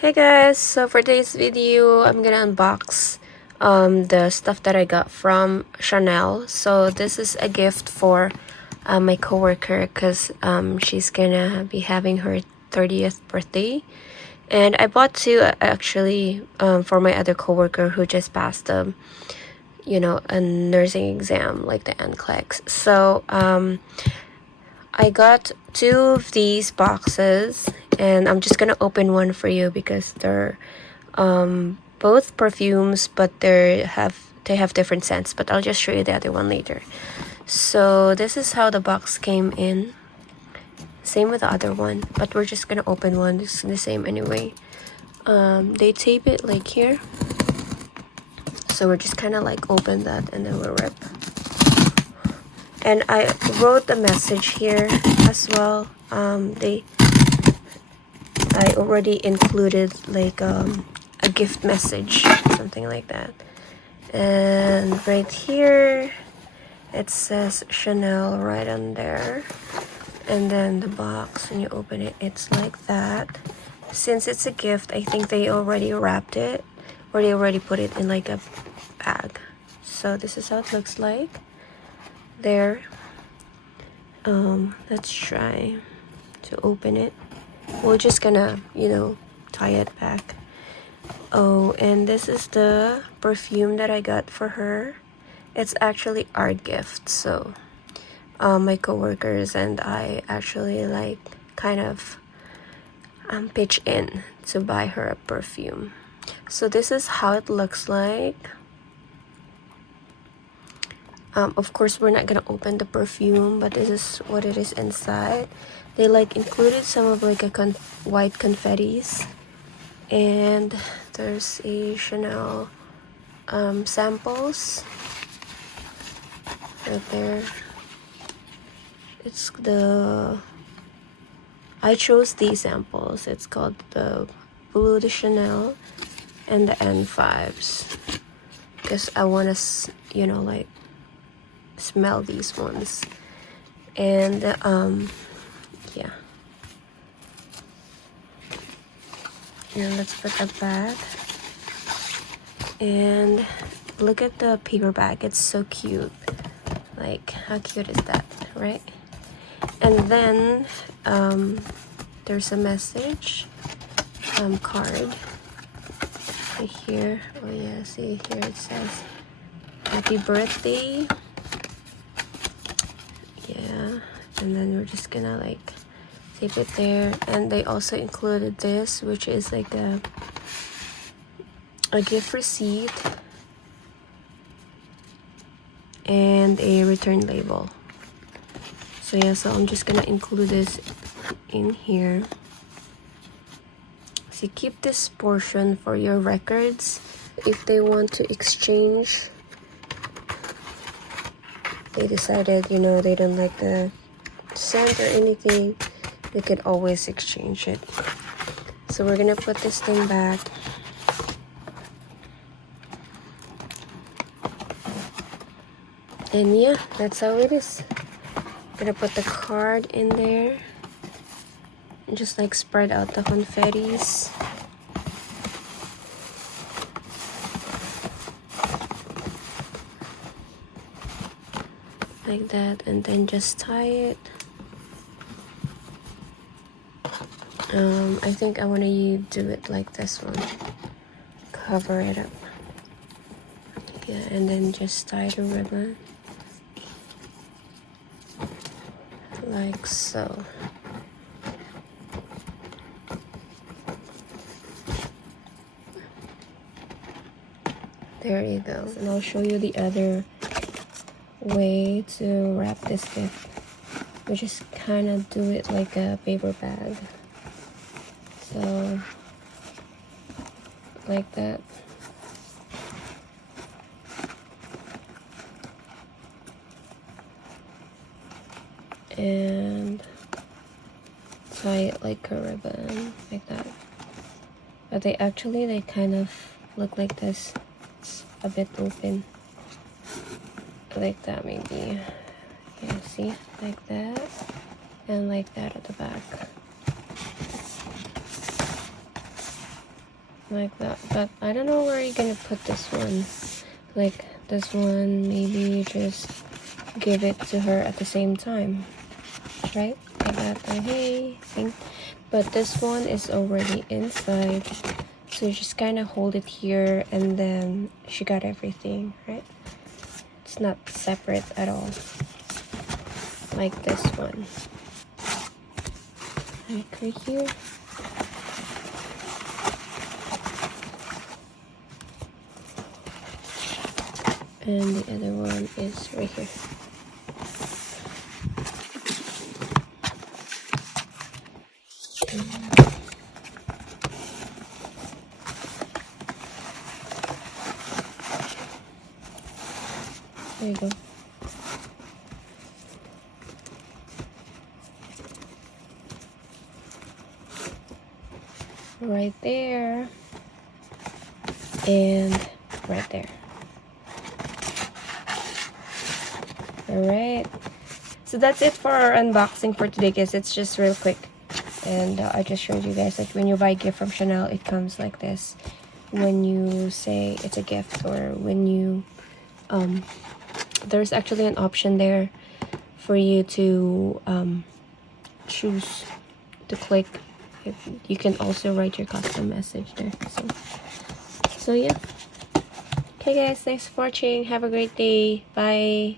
Hey guys, so for today's video, I'm gonna unbox the stuff that I got from Chanel. So this is a gift for my coworker because she's gonna be having her 30th birthday. And I bought two actually for my other coworker who just passed a nursing exam, like the NCLEX. So I got two of these boxes, and I'm just gonna open one for you because they're both perfumes, but they have different scents. But I'll just show you the other one later. So this is how the box came in. Same with the other one, but we're just gonna open one. It's the same anyway. They tape it like here, so we're just kind of like open that and then we'll rip. And I wrote a message here as well. I already included like a gift message, something like that. And right here it says Chanel right on there. And then the box, when you open it, it's like that. Since it's a gift, I think they already wrapped it, or they already put it in like a bag. So this is how it looks like there. Let's try to open it. We're just gonna tie it back. Oh, and this is the perfume that I got for her. It's actually our gift, so my coworkers and I actually like kind of pitch in to buy her a perfume. So this is how it looks like. Of course, we're not gonna open the perfume, but this is what it is inside. They like included some of like a white confettis, and there's a Chanel samples right there. It's I chose these samples. It's called the Bleu de Chanel and the N5s because I want to like smell these ones. And yeah, and let's put that back. And look at the paper bag, it's so cute. Like, how cute is that, right? And then there's a message card right here. Oh yeah, see here it says happy birthday. Yeah, and then we're just gonna like tape it there. And they also included this, which is like a gift receipt and a return label. So yeah, so I'm just gonna include this in here. So you keep this portion for your records. If they want to exchange, they decided they don't like the scent or anything, they could always exchange it. So we're gonna put this thing back. And yeah, that's how it is. Gonna put the card in there and just like spread out the confettis. Like that, and then just tie it. I think I want to do it like this one. Cover it up. Yeah, and then just tie the ribbon. Like so. There you go. And I'll show you the other way to wrap this gift. We just kind of do it like a paper bag. So, like that. And tie it like a ribbon, like that. But they kind of look like this. It's a bit open. Like that maybe. Yeah, see? Like that. And like that at the back. like that. But I don't know where you're gonna put this one. Like this one, maybe just give it to her at the same time, right? Like that. Hey, thing. But this one is already inside, so you just kind of hold it here, and then she got everything, right? It's not separate at all, like this one. Like right here. And the other one is right here. There you go. Right there. And right there. Alright. So that's it for our unboxing for today, guys. It's just real quick. And I just showed you guys that when you buy a gift from Chanel, it comes like this. When you say it's a gift, or when you... there's actually an option there for you to choose to click. You can also write your custom message there. So yeah. Okay guys, thanks for watching. Have a great day. Bye.